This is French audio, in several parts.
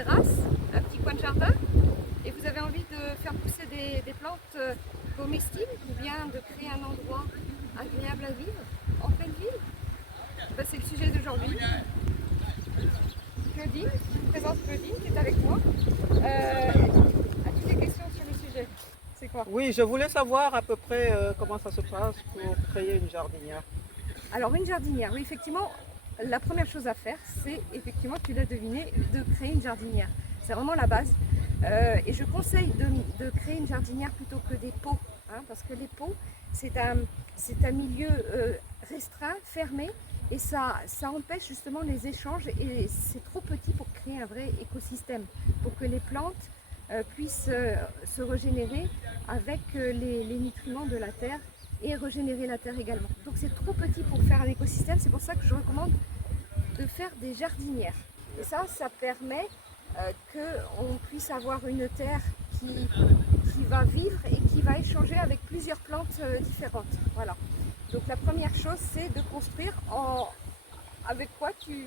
terrasse, un petit coin de jardin, et vous avez envie de faire pousser des plantes comestibles ou bien de créer un endroit agréable à vivre en pleine ville, ben, c'est le sujet d'aujourd'hui. Claudine, je vous présente Claudine qui est avec moi. As-tu des questions sur le sujet? C'est quoi? Oui, je voulais savoir à peu près comment ça se passe pour créer une jardinière. Alors une jardinière, oui effectivement, la première chose à faire, c'est effectivement, tu l'as deviné, de créer une jardinière. C'est vraiment la base. Et je conseille de créer une jardinière plutôt que des pots, hein, parce que les pots, c'est un milieu restreint, fermé, et ça empêche justement les échanges, et c'est trop petit pour créer un vrai écosystème, pour que les plantes puissent se régénérer avec les nutriments de la terre et régénérer la terre également. Donc c'est trop petit pour faire un écosystème, c'est pour ça que je recommande de faire des jardinières. Et ça permet qu'on puisse avoir une terre qui va vivre et qui va échanger avec plusieurs plantes différentes. Voilà. Donc la première chose, c'est de construire avec quoi tu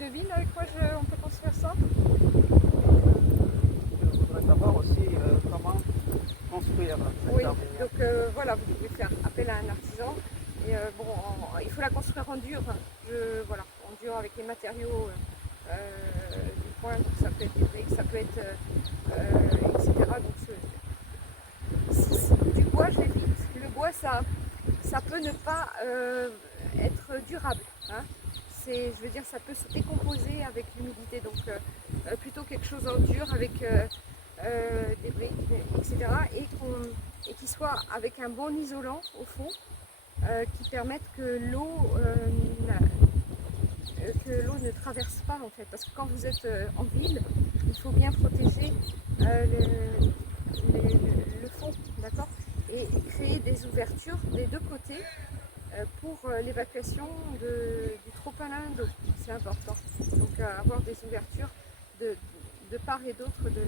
devines avec quoi on peut construire ça? Je voudrais savoir aussi comment construire cette Oui, jardinière. donc voilà, vous pouvez faire appel à un artisan. Et bon, il faut la construire en dur. Voilà, en dur avec les matériaux du coin. Donc ça peut être des briques, ça peut être etc. Donc du bois, je l'évite. Le bois, ça peut ne pas être durable. Hein. Je veux dire, ça peut se décomposer avec l'humidité. Donc plutôt quelque chose en dur avec des briques, etc. Et qui soit avec un bon isolant au fond, qui permette que l'eau ne traverse pas en fait. Parce que quand vous êtes en ville, il faut bien protéger le fond, d'accord, et créer des ouvertures des deux côtés pour l'évacuation du trop-plein d'eau. C'est important. Donc avoir des ouvertures de part et d'autre de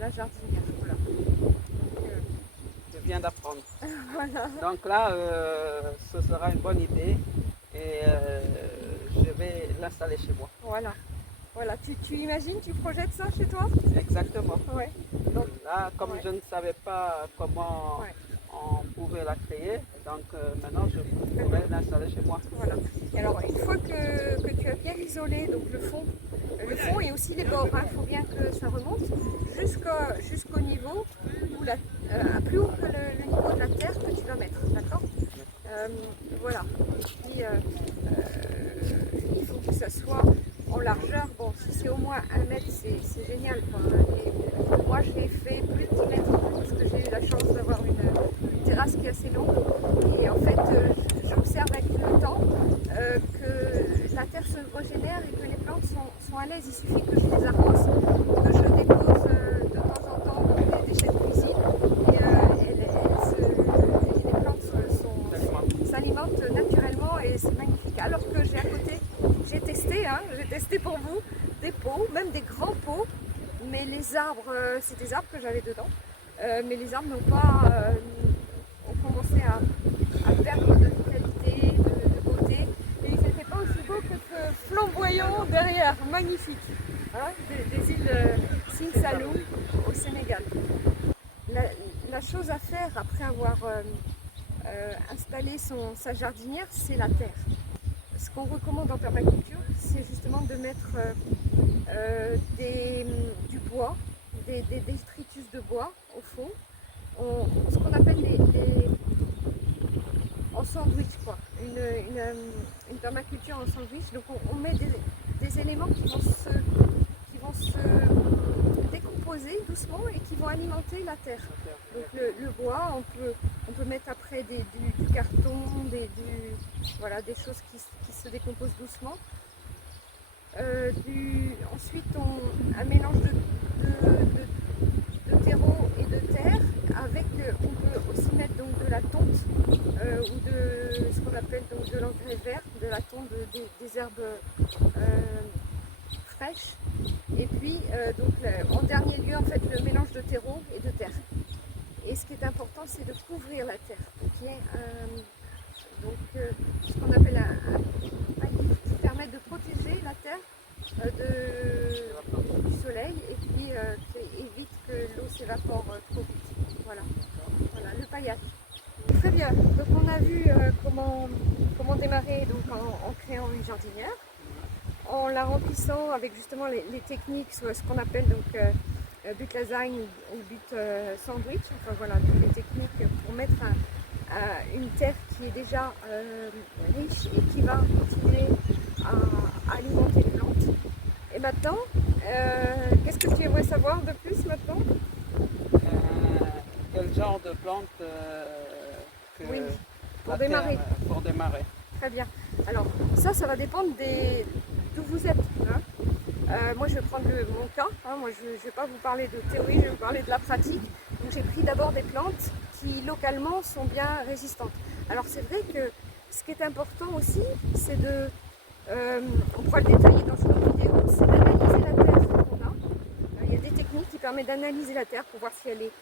la jardinière. Voilà. Je viens d'apprendre. Voilà. Donc là, ce sera une bonne idée et je vais l'installer chez moi. Voilà. Voilà. Tu imagines, tu projettes ça chez toi? Exactement. Ouais. Donc là, comme ouais. je ne savais pas comment Ouais. on pouvait la créer, donc maintenant je pourrais l'installer chez moi. Voilà. Et alors, une fois que tu as bien isolé donc le fond et aussi les bords, il faut bien que ça remonte jusqu'au niveau où plus haut que le niveau de la terre que tu vas mettre, d'accord? Voilà. Et puis, il faut que ça soit en largeur. Bon, si c'est au moins 1 mètre, c'est génial, quoi. Moi, je l'ai fait plus de 10 mètres parce que j'ai eu la chance d'avoir une terrasse qui est assez longue. Et en fait, j'observe avec le temps que la terre se régénère et que les plantes sont à l'aise. Il suffit que je les arrose, que je dépose de temps en temps des déchets de cuisine et les plantes s'alimentent naturellement et c'est magnifique. Alors que j'ai à côté, j'ai testé pour vous des pots, même des grands pots, mais les arbres, c'est des arbres que j'avais dedans, mais les arbres ont commencé à perdre de vitalité, de beauté, et ils n'étaient pas aussi beaux que ce flamboyant derrière, magnifique, hein, des îles Sine Saloum au Sénégal. La chose à faire après avoir installé sa jardinière, c'est la terre. Ce qu'on recommande en permaculture, c'est justement de mettre du bois, des détritus de bois au fond, ce qu'on appelle en sandwich, quoi. Une permaculture en sandwich. Donc on met des éléments qui vont se décomposer doucement et qui vont alimenter la terre. Donc le bois, on peut mettre après du carton, voilà, des choses qui se décomposent doucement. Ensuite, un mélange de terreau et de terre. On peut aussi mettre donc de la tonte ou de ce qu'on appelle donc de l'engrais vert, de la tonte, des herbes fraîches. Et puis, en dernier lieu, en fait, le mélange de terreau et de terre. Et ce qui est important, c'est de couvrir la terre. Ce qu'on appelle un palier qui permet de protéger la terre du soleil s'évapore trop vite. Voilà. Voilà, le paillage. Très bien, donc on a vu comment démarrer donc, en créant une jardinière, en la remplissant avec justement les techniques, ce qu'on appelle donc but lasagne ou but sandwich, enfin voilà, toutes les techniques pour mettre une terre qui est déjà riche et qui va continuer à alimenter les plantes. Et maintenant, qu'est-ce que tu aimerais savoir de plus maintenant? Quel genre de plante Oui, pour à terre, démarrer. pour démarrer. Très bien. Alors ça va dépendre d'où vous êtes. Hein. Moi je vais prendre mon cas. Hein. Moi je ne vais pas vous parler de théorie, je vais vous parler de la pratique. Donc j'ai pris d'abord des plantes qui localement sont bien résistantes. Alors c'est vrai que ce qui est important aussi, c'est on pourra le détailler dans une autre vidéo, c'est d'analyser la terre qu'on a. Il y a des techniques qui permettent d'analyser la terre pour voir si elle est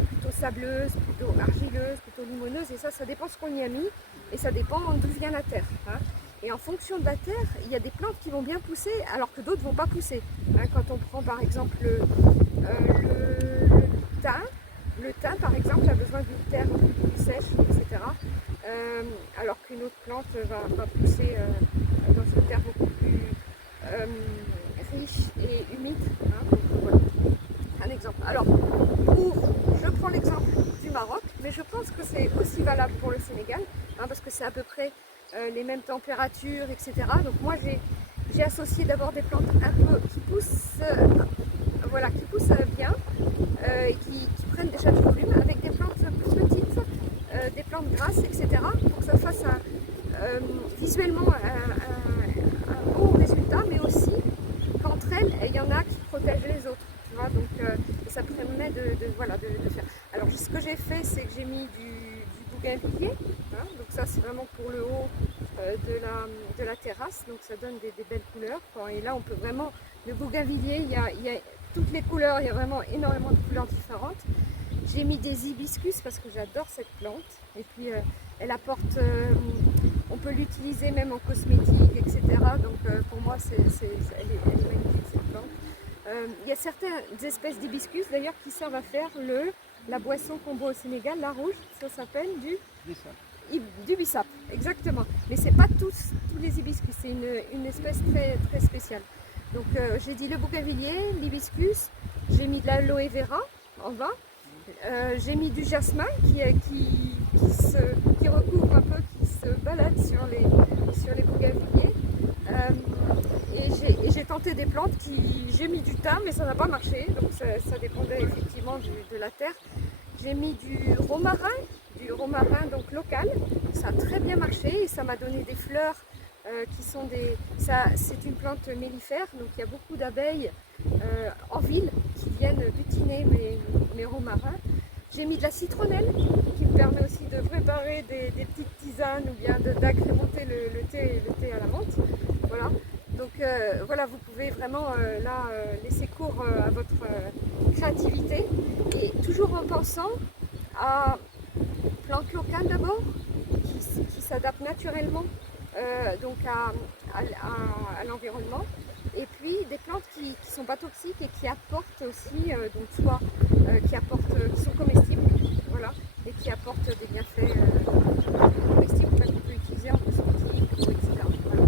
plutôt sableuse, plutôt argileuse, plutôt limoneuse. Et ça dépend ce qu'on y a mis et ça dépend d'où vient la terre. Hein. Et en fonction de la terre, il y a des plantes qui vont bien pousser alors que d'autres ne vont pas pousser. Hein, quand on prend par exemple le thym par exemple a besoin d'une terre plus sèche, etc. Alors qu'une autre plante va pousser dans une terre beaucoup plus riche et humide. Hein, donc, voilà. Un exemple. Alors, je prends l'exemple du Maroc, mais je pense que c'est aussi valable pour le Sénégal, hein, parce que c'est à peu près les mêmes températures, etc. Donc moi j'ai associé d'abord des plantes un peu qui poussent, voilà, qui poussent bien, et qui prennent déjà du volume, avec des plantes plus petites, des plantes grasses, etc. pour que ça fasse visuellement un bon résultat, mais aussi qu'entre elles, il y en a qui protègent les autres. Tu vois, donc, et ça permet de faire. Alors ce que j'ai fait, c'est que j'ai mis du bougainvillier, hein, donc ça c'est vraiment pour le haut de la terrasse, donc ça donne des belles couleurs. Quoi. Et là on peut vraiment, le bougainvillier, il y a toutes les couleurs, il y a vraiment énormément de couleurs différentes. J'ai mis des hibiscus parce que j'adore cette plante, et puis elle apporte, on peut l'utiliser même en cosmétique, etc. Donc pour moi elle est magnifique cette plante. Il y a certaines espèces d'hibiscus d'ailleurs qui servent à faire la boisson qu'on boit au Sénégal, la rouge, ça s'appelle du bissap, exactement. Mais c'est pas tous les hibiscus, c'est une espèce très, très spéciale. Donc j'ai dit le bougainvillier, l'hibiscus, j'ai mis de l'aloe vera en bas, j'ai mis du jasmin qui recouvre un peu, qui se balade sur les bougainvilliers. Et j'ai tenté des plantes j'ai mis du thym, mais ça n'a pas marché, donc ça dépendait effectivement de la terre. J'ai mis du romarin donc local, ça a très bien marché et ça m'a donné des fleurs qui sont c'est une plante mellifère, donc il y a beaucoup d'abeilles en ville qui viennent butiner mes romarins. J'ai mis de la citronnelle qui me permet aussi de préparer des petites tisanes ou bien d'agrémenter le thé à la menthe. Voilà. Donc voilà, vous pouvez vraiment laisser cours à votre créativité et toujours en pensant à plantes locales d'abord qui s'adaptent naturellement donc à l'environnement, et puis des plantes qui ne sont pas toxiques et qui apportent aussi donc soit qui sont comestibles, voilà, et qui apportent des bienfaits comestibles qu'on peut utiliser en cosmétique, etc. Voilà.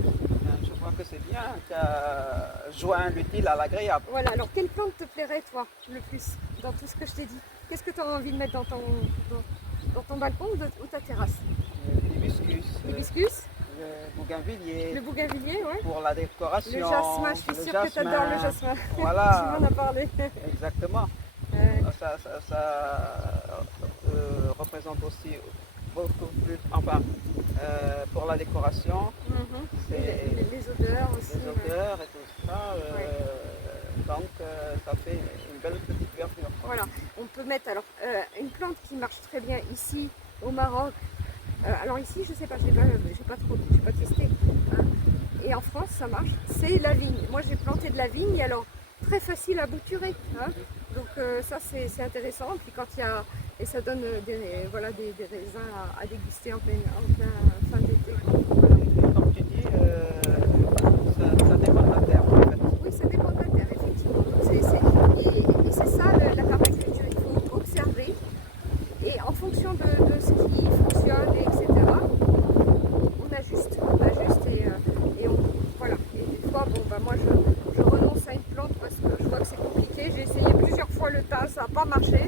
Je vois que c'est bien, tu as joint l'utile à l'agréable. Voilà, alors quelle plante te plairait toi le plus dans tout ce que je t'ai dit? Qu'est-ce que tu as envie de mettre dans ton balcon ou ta terrasse? L'hibiscus. L'hibiscus, Le bougainvillier. le bougainvillier, ouais. Pour la décoration. Le jasmin, je suis sûre que tu adores le jasmin. Voilà. Tu m'en as parlé. Exactement. Ça représente aussi beaucoup plus, enfin, pour la décoration, c'est les odeurs aussi. les odeurs et tout ça. Donc ça fait une belle petite verdure. Voilà, on peut mettre alors une plante qui marche très bien ici au Maroc. Alors ici, je sais pas, j'ai pas testé. Hein. Et en France, ça marche. C'est la vigne. Moi, j'ai planté de la vigne, alors très facile à bouturer. Hein. Donc ça, c'est intéressant. Puis quand il y a et ça donne des raisins à déguster en plein fin d'été. Voilà. Comme tu dis, ça dépend de la terre en fait. Oui, ça dépend de la terre, effectivement. Et c'est ça la permaculture. Il faut pas marché.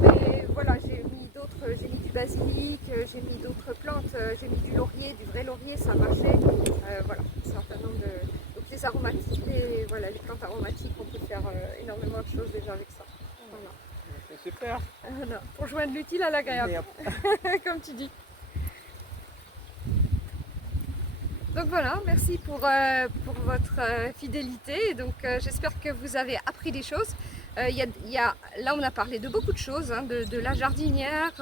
Mais voilà, j'ai mis du basilic, j'ai mis d'autres plantes, j'ai mis du laurier, du vrai laurier, ça a marché. Voilà, un certain nombre de... Donc les aromatiques, voilà, les plantes aromatiques, on peut faire énormément de choses déjà avec ça. Voilà. C'est super. Voilà, pour joindre l'utile à l'agréable, comme tu dis. Donc voilà, merci pour votre fidélité. Donc j'espère que vous avez appris des choses. Là on a parlé de beaucoup de choses, hein, de la jardinière,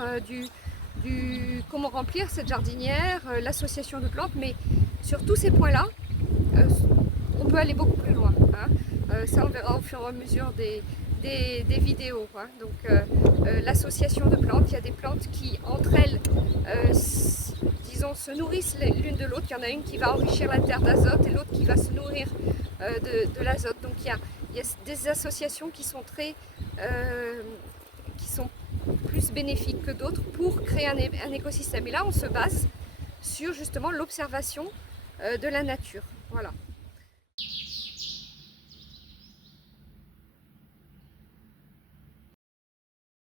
comment remplir cette jardinière, l'association de plantes, mais sur tous ces points-là, on peut aller beaucoup plus loin. Hein. Ça on verra au fur et à mesure des vidéos. Hein. Donc l'association de plantes, il y a des plantes qui entre elles disons, se nourrissent l'une de l'autre. Il y en a une qui va enrichir la terre d'azote et l'autre qui va se nourrir de l'azote. Donc il y a des associations qui sont qui sont plus bénéfiques que d'autres pour créer un écosystème. Et là, on se base sur justement l'observation de la nature. Voilà.